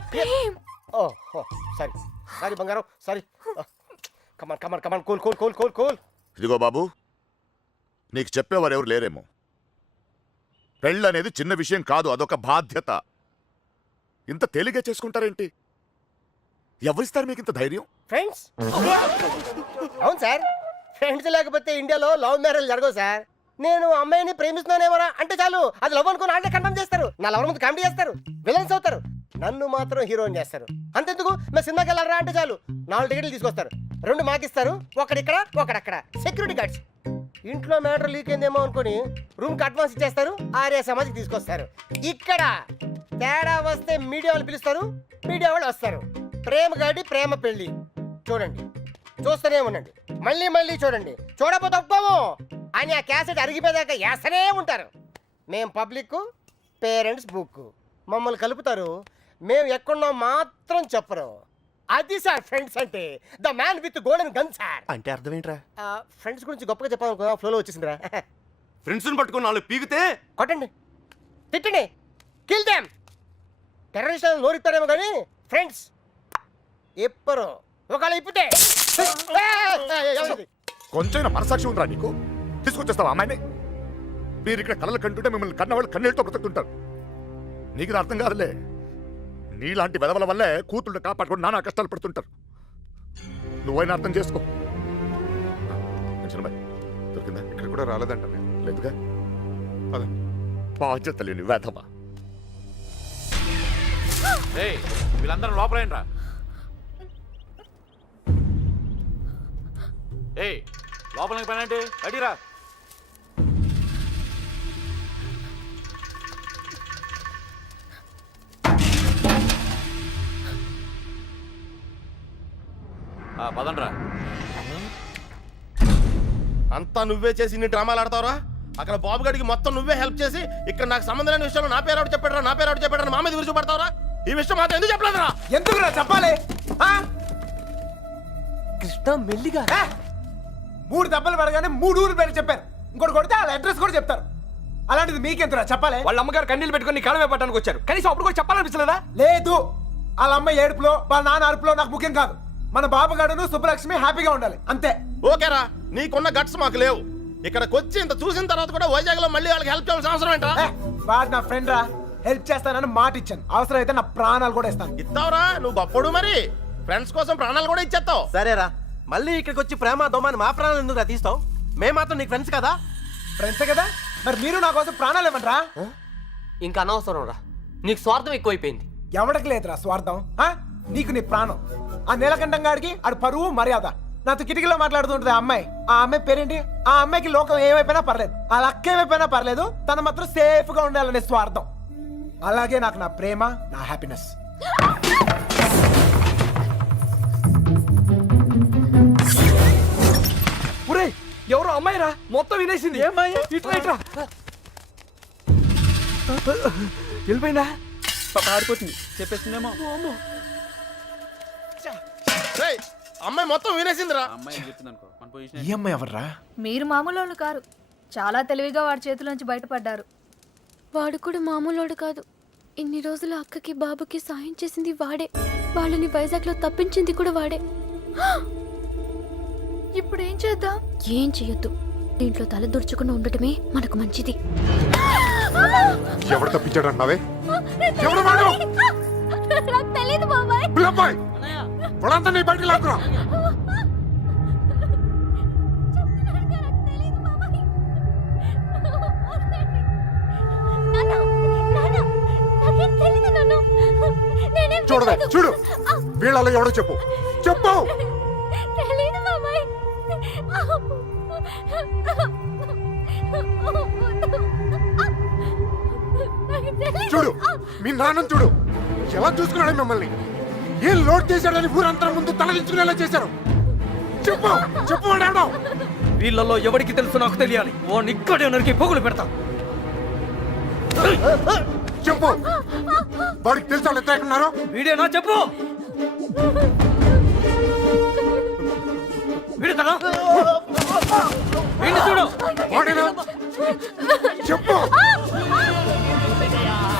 ఓ సారీ సారీ బంగారం sorry. Come on come on come on cool cool cool cool cool. ఇదిగో బాబు, నీకు చెప్పేవారు ఎవరు లేరేమో. పెళ్ళనేది చిన్న విషయం కాదు, అదొక బాధ్యత. ఇంత తేలిగ్గా చేసుకుంటారేంటి? ఎవరిస్తారు మీకు ఇంత ధైర్యం? ఫ్రెండ్స్. అవును సార్, ఫ్రెండ్స్ లేకపోతే ఇండియాలో లవ్ మ్యారేజ్ జరగవు సార్. నేను అమ్మాయిని ప్రేమిస్తున్నానేమోరా అంటే చాలు, అది లవ్ అనుకుని వాళ్ళే కన్ఫర్మ్ చేస్తారు. నా లవర్ ముందు కామెడీ చేస్తారు, విలన్స్ అవుతారు. నన్ను మాత్రం హీరోయిన్ చేస్తారు. అంతెందుకు మేము సినిమాకి వెళ్ళారా అంటే చాలు 4 టికెట్లు తీసుకొస్తారు. 2 మాకిస్తారు, ఒకడిక్కడ ఒకడక్కడ. Security guards. ఇంట్లో మ్యాటర్ లీక్ అయిందేమో అనుకుని రూమ్కి అడ్వాన్స్ ఇచ్చేస్తారు, ఆర్య సమాధికి తీసుకొస్తారు. ఇక్కడ తేడా వస్తే మీడియా వాళ్ళు పిలుస్తారు, మీడియా వాళ్ళు వస్తారు. ప్రేమ గాడి ప్రేమ పెళ్లి చూడండి, చూస్తూనే ఉండండి, మళ్ళీ మళ్ళీ చూడండి. చూడకపోతే ఒప్పుకోము అని ఆ క్యాసెట్ అరిగిపోయాక వేస్తూనే ఉంటారు. మేం పబ్లిక్, పేరెంట్స్ బుక్. మమ్మల్ని కలుపుతారు, మేము ఎక్కడున్నాం మాత్రం చెప్పరు. అది సార్ ఫ్రెండ్స్ అంటే. The man with golden gun sir. అంటే అర్థం ఏంట్రా? ఫ్రెండ్స్ గురించి గొప్పగా చెప్పాలనుకో ఫ్లోలో వచ్చేసిందిరా. ఫ్రెండ్స్ పట్టుకుని వాళ్ళు పీకితే కొట్టండి, తిట్టండి, కిల్ దెమ్. టెర్రరిస్ట్ నోరిస్తారేమో కానీ ఫ్రెండ్స్ ఎప్పరు. ఒకవేళ ఇప్పితే కొంచెం మనసాక్షి ఉందిరా నీకు? తీసుకొచ్చేస్తావా అమ్మాయిని? మీరు ఇక్కడ కళ్ళలు కంటుంటే మిమ్మల్ని కన్నవాళ్ళు కన్నీళ్ళతో బ్రతుకుతుంటారు. నీకు ఇది అర్థం కాదులే. నీలాంటి వెదవల వల్లే కూతుళ్ళు కాపాడుకొని నానా కష్టాలు పడుతుంటారు. నువ్వైనా అర్థం చేసుకో. చిన్నబాయ్ దొరికిందా? ఇక్కడ కూడా రాలేదంట. లేదుగా. అదే. బాధ్యత లేని వేధవా. వీళ్ళందరూ లోపలేంట్రా. ఏయ్ లోపలికి పని అంటే అడిరా. పదండ్రా. అంతా నువ్వే చేసి ఇన్ని డ్రామాలు ఆడతావురా? అక్కడ బాబు గడికి మొత్తం నువ్వే హెల్ప్ చేసి ఇక్కడ నాకు సంబంధం లేని విషయంలో నా పేరు ఎవరు చెప్పాడరా, నా పేరు ఎవరు చెప్పాడరా, మా మీద గురించి పడతావురా? ఈ విషయం మాత్రం ఎందుకు చెప్పలేదురా? ఎందుకురా చెప్పాలి? కృష్ణ మెల్లిగా 3 దెబ్బలు పడగానే 3 ఊరు పేరు చెప్పారు. ఇంకోటి కొడితే వాళ్ళ అడ్రస్ కూడా చెప్తారు. అలాంటిది మీకెంతరా చెప్పాలి? వాళ్ళ అమ్మగారు కన్నీళ్ళు పెట్టుకుని కాలమే పట్టడానికి వచ్చారు. కనీసం అప్పుడు కూడా చెప్పాలనిపించలేదా? లేదు, వాళ్ళ అమ్మ ఏడుపులో వాళ్ళ నాన్న అరుపులో నాకు ముఖ్యం కాదు. మన బాబుగాడును సుబ్బలక్ష్మి హ్యాపీగా ఉండాలి అంతే. ఓకేరా, నీకున్న గట్స్ మాకు లేవు. ఇక్కడికి వచ్చి ఇంత చూసిన తర్వాత కూడా వైజాగ్ లో మళ్ళీ వాళ్ళకి హెల్ప్ చేయాల్సిన అవసరం ఏంట్రా? వాడు నా ఫ్రెండ్ రా, హెల్ప్ చేస్తానని మాట ఇచ్చాను. అవసరం అయితే నా ప్రాణాలు కూడా ఇస్తాను. ఇస్తావురా? నువ్వు గొప్పడు మరి. ఫ్రెండ్స్ కోసం ప్రాణాలు కూడా ఇచ్చేస్తావు. సరేరా, మళ్ళీ ఇక్కడికి వచ్చి ప్రేమ దోమని మా ప్రాణాలు ఎందుకు తీస్తావు? మేము మాత్రం నీకు ఫ్రెండ్స్ కదా. ఫ్రెండ్సే కదా, మరి మీరు నా కోసం ప్రాణాలు ఇవ్వండిరా. ఇంకా అనవసరం రా, నీకు స్వార్థం ఎక్కువైపోయింది. ఎవడికి లేదురా స్వార్థం. నీకు నీ ప్రాణం. ఆ నీలకంఠం గాడికి ఆడు పరువు మర్యాద. నాతో కిటికీలో మాట్లాడుతుంటది ఆ అమ్మాయి. ఆ అమ్మాయి పేరేంటి? ఆ అమ్మాయికి లోకం ఏమైపోయినా పర్లేదు, ఆ లక్క ఏమైపోయినా పర్లేదు, తన మాత్రం సేఫ్ గా ఉండాలనే స్వార్థం. అలాగే నాకు నా ప్రేమ, నా హ్యాపీనెస్. ఒరే ఎవరో అమ్మాయిరా, మొత్తం వినేసింది. ఏమ్మాయి? ఇట్లా ఇట్లా వెళ్ళిపోయిందా? పారిపోతుంది, చెప్పేసిందేమో. రేయ్, అమ్మాయి మొత్తం వినేసిందిరా. ఈ అమ్మాయి ఎవర్రా? మీరు మామూలు కారు, చాలా తెలివిగా వాడి చేతిలోంచి బయటపడ్డారు. వాడు కూడా మామూలోడు కాదు. ఇన్ని రోజులు అక్కకి బాబుకి సాయం చేసింది వాడే, వాళ్ళని వైజాగ్ లో తప్పించింది కూడా వాడే. ఇప్పుడు ఏం చేద్దాం? ఏం చెయ్యొద్దు. దీంట్లో తల దుర్చకుండా ఉండటమే మనకు మంచిది. ఎవడు తప్పించాడు అన్నావే? ఎవడు వాడు? నాకు తెలీదు బాబాయ్. పిల్లబ్బాయ్, వాడంతా నీ బయటికి లాక్కురా. చూడవే, చూడు, వీళ్ళలో ఎవడో చెప్పు, చెప్పు. తెలీదు బాబాయ్. చూడు, మీ నాన్న చూడు, ఎలా చూసుకున్నాడు మిమ్మల్ని. ఏం లోడ్ చేశాడని ఊరంతా ముందు తలదించుకునేలా చేశారు. చెప్పు, చెప్పు వాడాడో. వీళ్ళల్లో ఎవరికి తెలుసు నాకు తెలియాలి. ఓ నిక్కడే నరికి పొగులు పెడతా. చెప్పు, వాడికి తెలుసా వాళ్ళు ఎట్లా ఉన్నారో? వీడేనా? చెప్పు. వీడు కదా? వీడిని చూడు. వాడేనా? చెప్పు,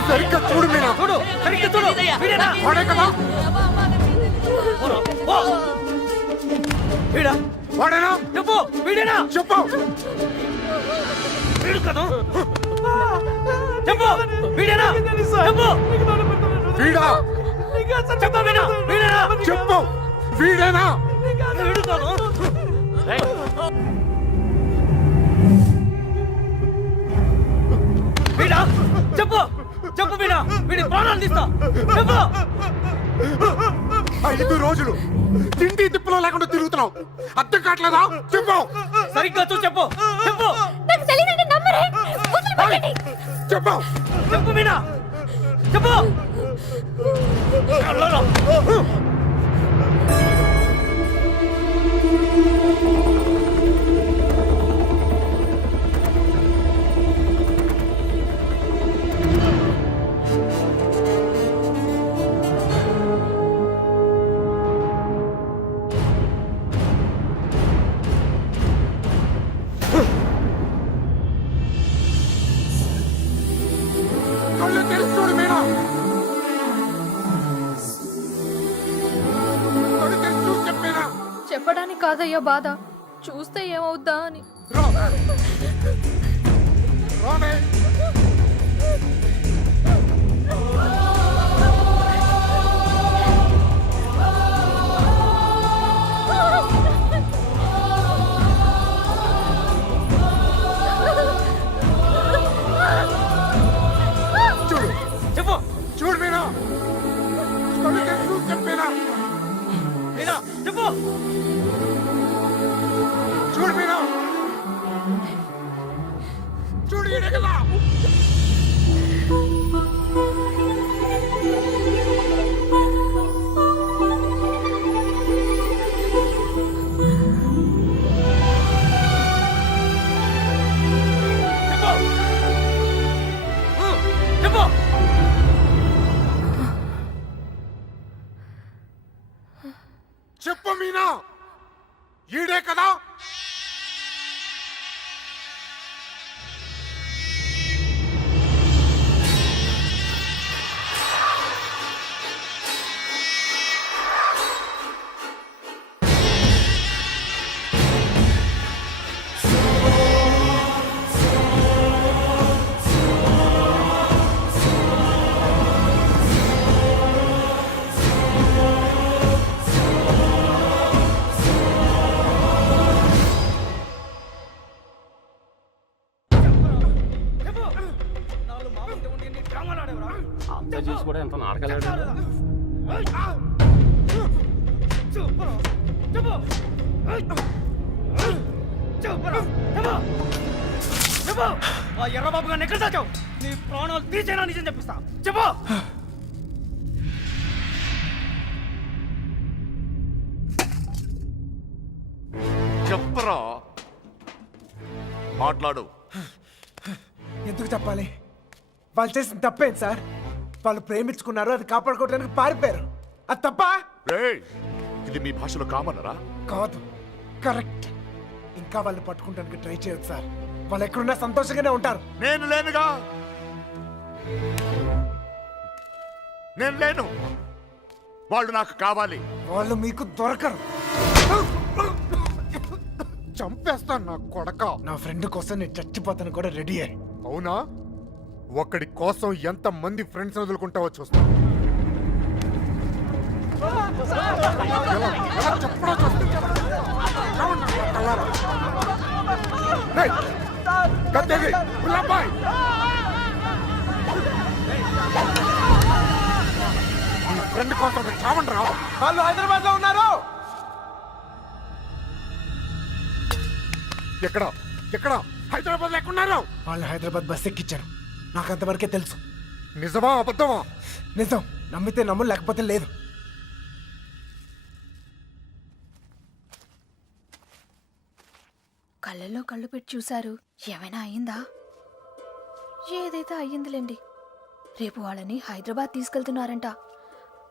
సరిగ్గా చూడు మీనా. చూడు, సరిగ్గా చూడు. వీడేనా? వాడే కదా? ఓ! వీడా? వాడేనా? చెప్పు. వీడేనా? చెప్పు. వీడు కదా? చెప్పు. వీడేనా? చెప్పు. వీడా? చెప్పు వీడా? వీడేనా? చెప్పు, వీడేనా? వీడు కదా? వీడా? చెప్పు. చెప్పు వీడా. వీడి ప్రాణాలు తీస్తా. చెప్పు. 5 రోజులు తిండి తిప్పులో లేకుండా తిరుగుతున్నావు, అర్థం కావట్లేదా? చెప్పు, సరిగ్గా చూ. చెప్పు. చెప్పు. నాకు తెలీదంటే నమ్మరే. వదిలిపెట్టండి. చెప్పు. చెప్పు మీనా. చెప్పు. కళ్ళు తెరిచి చూడు మీనా. కళ్ళు తెరిచి చూసి చెప్పేనా. చెప్పడానికి కాదయ్యా బాధ, చూస్తే ఏమవుద్దా అని. రానే. చూడు, చెప్పు. చూడు మీనా. కళ్ళు తెరిచి చూసి చెప్పేనా. మీనా చెప్పు. చూడు మీనా. చూడు, ఈడే కదా. చెప్పు. చెప్పు మీనా, ఈడే కదా. అంతా చూసి కూడా ఎంత నాటకాలు. ఆ ఎర్రబాబు గారిని ఎక్కడ దాచావు? నీ ప్రాణాలు తీసేనా నిజం చెప్పిస్తా. చెప్పు. చెప్పరా, మాట్లాడు. ఎందుకు చెప్పాలి? వాళ్ళు చేసిన తప్పేం సార్? వాళ్ళు ప్రేమించుకున్నారు, అది కాపాడుకోవడానికి పారిపోయారు. అది తప్ప రేయ్, ఇది మీ భాషలో కామన్నరా? కాదు, కరెక్ట్. ఇంకా వాళ్ళు పట్టుకుంటానికి ట్రై చేయొచ్చు సార్. వాళ్ళు ఎక్కడున్నా సంతోషంగానే ఉంటారు. నేను లేనుగా, నేను లేను. వాళ్ళు నాకు కావాలి. వాళ్ళు మీకు దొరకరు. చంపేస్తాను నా కొడక. నా ఫ్రెండ్ కోసం నేను చచ్చిపోతాను కూడా రెడీ అయ్యి. అవునా? ఒకడి కోసం ఎంత మంది ఫ్రెండ్స్ వదులుకుంటావో చూస్తా. ఎలా చెప్పడో చూస్తా. రావండి నా కళ్ళారా. రేయ్, కత్తేది, గులాబాయ్. నీ ఫ్రెండ్ కోసం చావండి రా. వాళ్ళు హైదరాబాద్ లో ఉన్నారు. ఎక్కడ ఎక్కడ హైదరాబాద్ లేకున్నారు? వాళ్ళు హైదరాబాద్ బస్ ఎక్కించారు. నాకు అంతవరకే తెలుసు. నిజమా అబద్ధమా? నిజం. నమ్మితే నమ్ము, లేకపోతే లేదు. కళ్ళల్లో కళ్ళు పెట్టి చూశారు. ఏమైనా అయ్యిందా? ఏదైతే అయ్యిందిలేండి. రేపు వాళ్ళని హైదరాబాద్ తీసుకెళ్తున్నారంట.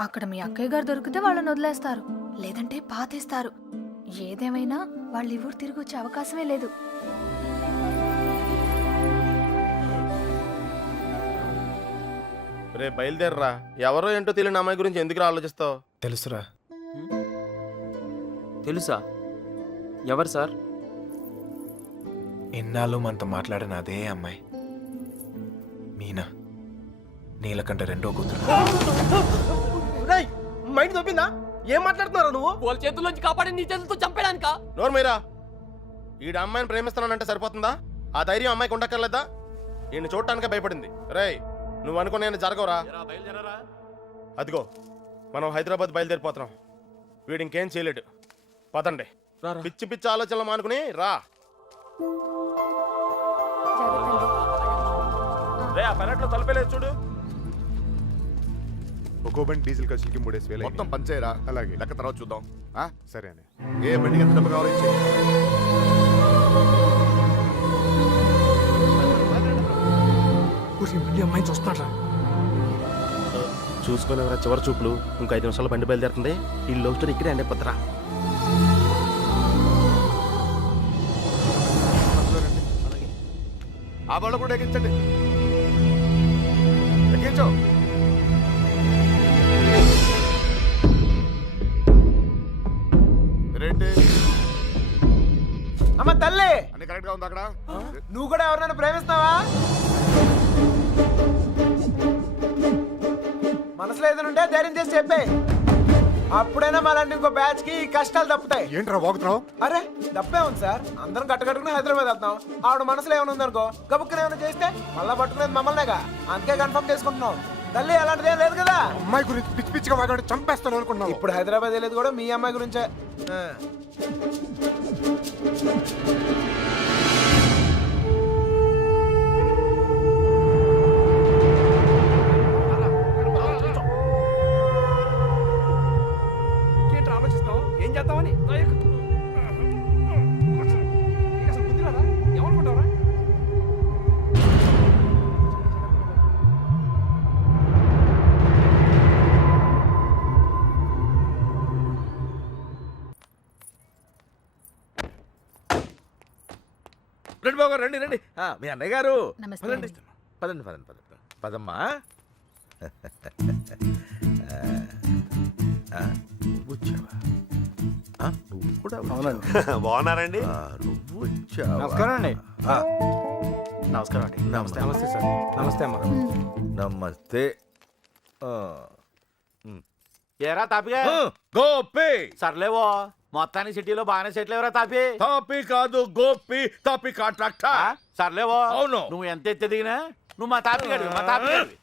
అక్కడ మీ అక్కయ్య గారు దొరికితే వాళ్ళని వదిలేస్తారు, లేదంటే పాతేస్తారు. ఏదేమైనా వాళ్ళు ఈ ఊరు తిరిగి వచ్చే అవకాశమే లేదు. రే బయలుదేరరా. ఎవరో ఏంటో తెలియని అమ్మాయి గురించి ఎందుకు ఆలోచిస్తావు? తెలుసురా. తెలుసా? ఎవరు సార్? ఎన్నాళ్ళు మనతో మాట్లాడిన అదే అమ్మాయి, మీనా. నీలకంఠ రెండో కూతురు. మైండ్ తప్పిందా? ఏం మాట్లాడుతున్నారా నువ్వు? వాళ్ళ చేతుల్లోంచి కాపాడి నీ చేతులతో చంపడానికా? నోరు మీరా. ఈడ అమ్మాయిని ప్రేమిస్తున్నానంటే సరిపోతుందా? ఆ ధైర్యం అమ్మాయికి ఉండక్కర్లేదా? ఈయన చూడటానికే భయపడింది. రేయ్, నువ్వు అనుకునే జరగవురా. బయలుదేరారా? అదిగో మనం హైదరాబాద్ బయలుదేరిపోతున్నాం. వీడు ఇంకేం చేయలేడు. పదండి. పిచ్చి పిచ్చి ఆలోచనలు మానుకుని రా. రే, ఆ పెరట్లో తలపేలేదు చూడు. ఒక్కో బండి డీజిల్ ఖర్చులకి 3,000 మొత్తం పంచేయరా. అలాగే. లెక్క తర్వాత చూద్దాం. ఆ? సరే అని. ఏ బండికి ఎంత డబ్బు కావాలో ఇచ్చేయ్. అమ్మాయి చూస్తున్నారా? చూసుకోలేవరా చివరి చూపులు. ఇంకో 5 నిమిషాలు బండి బయలుదేరుతుంది. ఈ లవ్ స్టోరీ ఇక్కడే అండి పత్రా. ఆ వాళ్ళు కూడా ఎక్కించండి. ఎక్కించు. రేంటి అమ్మ తల్లి, అన్ని కరెక్ట్ గా ఉంది అక్కడ? నువ్వు కూడా ఎవరినైనా ప్రేమిస్తావా? మనసులో ఏదైనా ఉంటే ధైర్యం చేసి చెప్పే. అప్పుడైనా మళ్ళీ ఇంకో బ్యాచ్ కి ఈ కష్టాలు తప్పుతాయి. ఏంట్రా వాగుతున్నావు? అరే తప్పే ఉంది సార్. అందరం కట్టుకట్టుకుని హైదరాబాద్ వెళ్తాం. ఆవిడ మనసులో ఏమైనా ఉందనుకో, గబుక్కున ఏమైనా చేస్తే మళ్ళా పట్టుకునేది మమ్మల్నేగా. అందుకే కన్ఫర్మ్ చేసుకుంటున్నాం. తల్లి అలాంటిదేం లేదు కదా. అమ్మాయి గురించి పిచ్చి పిచ్చిగా వాగాడు, చంపేస్తాను అనుకున్నావు. ఇప్పుడు హైదరాబాద్ వెళ్ళేది కూడా మీ అమ్మాయి గురించే. ఏంటి ఆలోచిస్తావు? ఏం చేద్దామని? అసలు బుద్ధి రాదా? ఏమనుకుంటావురా? రండి బాబు రండి రండి. మీ అన్నయ్య గారు. నమస్తే. పదండి పదండి పదండి పదండి పదమ్మా. నువ్వు వచ్చావా? నువ్వు కూడా బాగున్నారండి? నువ్వు వచ్చావా? నమస్కారం అండి. నమస్కారం అండి. నమస్తే నమస్తే సార్. నమస్తే అమ్మా. నమస్తే. ఏరా తాపిగా? గోపి. సర్లేవో మొత్తానికి సిటీలో బాగానే సెటిల్ ఎవరా తాపి? తాపి కాదు గోపి. తాపి కాంట్రాక్టర్. సర్లేవో. అవును. నువ్వు ఎంత ఎత్తి దిగినా నువ్వు మా తాపి గడివి, మా తాపి గడివి.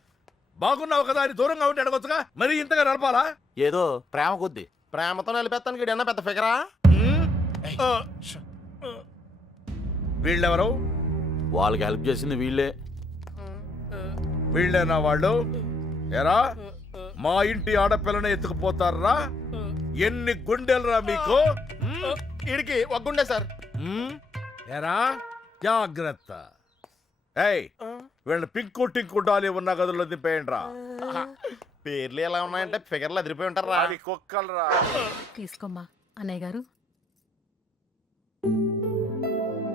బాగున్నావు కదా అని దూరంగా ఉంటే అడగొచ్చుగా. మరి ఇంతగా నడపాలా? ఏదో ప్రేమ కొద్ది. ప్రేమతో నిలిపేస్తానికి ఈడన్నా పెద్ద ఫిగరా? వీళ్ళెవరు? వాళ్ళకి హెల్ప్ చేసింది వీళ్ళే. వీళ్ళేనా వాళ్ళు? ఎరా మా ఇంటి ఆడపిల్లని ఎత్తుకుపోతారా? ఎన్ని గుండెలరా మీకు? ఈడికి ఒక గుండె సార్. ఎరా జాగ్రత్త. ఏయ్ వీళ్ళని పింకు టింకు డాలి ఉన్న గదుల్లో దింపేయండి రా. పేర్లు ఎలా ఉన్నాయంటే ఫిగర్లు అదిరిపోయి ఉంటారా? అది కుక్కలరా. తీసుకోమ్మా అన్నయ్య గారు.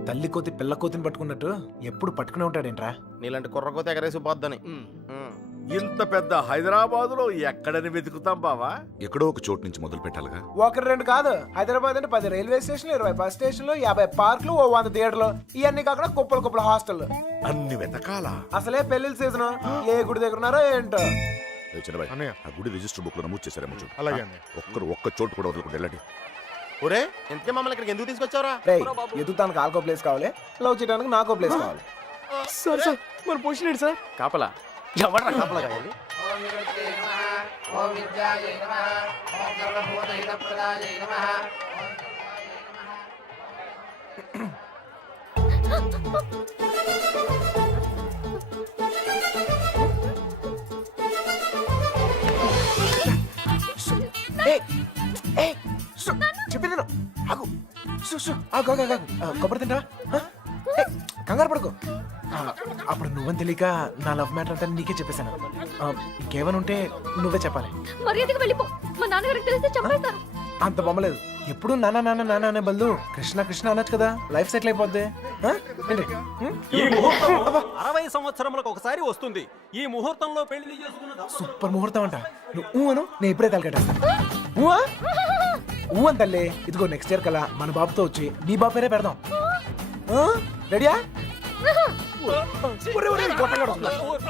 తల్లి కోతి పిల్ల కోతిని పట్టుకున్నట్టు ఎప్పుడు పట్టుకునే ఉంటాడేంట్రా? నీలాంటి కుర్రకోత ఎగరేసి పోద్దని. ఇంత పెద్ద హైదరాబాదులో ఎక్కడని వెతుకుతాం బావా? ఎక్కడో ఒక చోటు నుంచి మొదలు పెట్టాలిగా. ఒకటి రెండు కాదు, హైదరాబాద్ అంటే 10 రైల్వే స్టేషన్లు, 20 బస్ స్టేషన్లు, 50 పార్కులు, 100 థియేటర్లు, ఇవన్నీ కాకుండా కుప్పలు హాస్టల్. అన్ని వెతకాలా? అసలే పెళ్లిళ్ళ సీజన్, ఏ గుడి దగ్గర ఉన్నారో ఏంటో. ఏ చిన్నబాయ్, అన్నయ్య. ఆ గుడి రిజిస్టర్ బుక్ లో నమోదు చేశారేమో చూడు. అలాగే అన్నయ్య. ఒక్క చోటు కూడా వదలకుండా వెళ్ళండి. ఒరే ఇంతకే మమ్మల్ని ఇక్కడికి ఎందుకు తీసుకొచ్చావరా? రేయ్, ఎదుగుతానికి ఆల్కో ప్లేస్ కావాలి, లవ్ చేయడానికి నాకో ప్లేస్ కావాలి. సార్ సార్ మన పొజిషన్ ఏంటి సార్? కాపలా ఎవడరా కాపలా కావాలి? చెప్పింది ఆగు. ఆగు ఆగు ఆగు. కొబ్బరి తింటా? కంగారు పడుకో. అప్పుడు నువ్వని తెలియక నా లవ్ మ్యాటర్ అంటే నీకే చెప్పేశాను. ఇంకేమైనా ఉంటే నువ్వే చెప్పాలి. మర్యాదగా వెళ్ళిపో, మా నాన్నగారికి తెలిస్తే చంపేస్తారు. అంత బొమ్మలేదు, ఎప్పుడు నాన్న నాన్న నాన్న అనే బదులు కృష్ణ కృష్ణ అనొచ్చు కదా, లైఫ్ సెటిల్ అయిపోద్ది. ఏంటి? ఈ ముహూర్తం 60 సంవత్సరములకు ఒకసారి వస్తుంది. ఈ ముహూర్తంలో పెళ్లి చేసుకున్న సూపర్ ముహూర్తం అంట. నువ్వు అను, నేను ఇప్పుడే తలకట్టేస్తాను. ఊ అని తల్లి. ఇదిగో నెక్స్ట్ ఇయర్ కల్లా మన బాబుతో వచ్చి నీ బాబు పేరే పెడదాం. రెడీయా?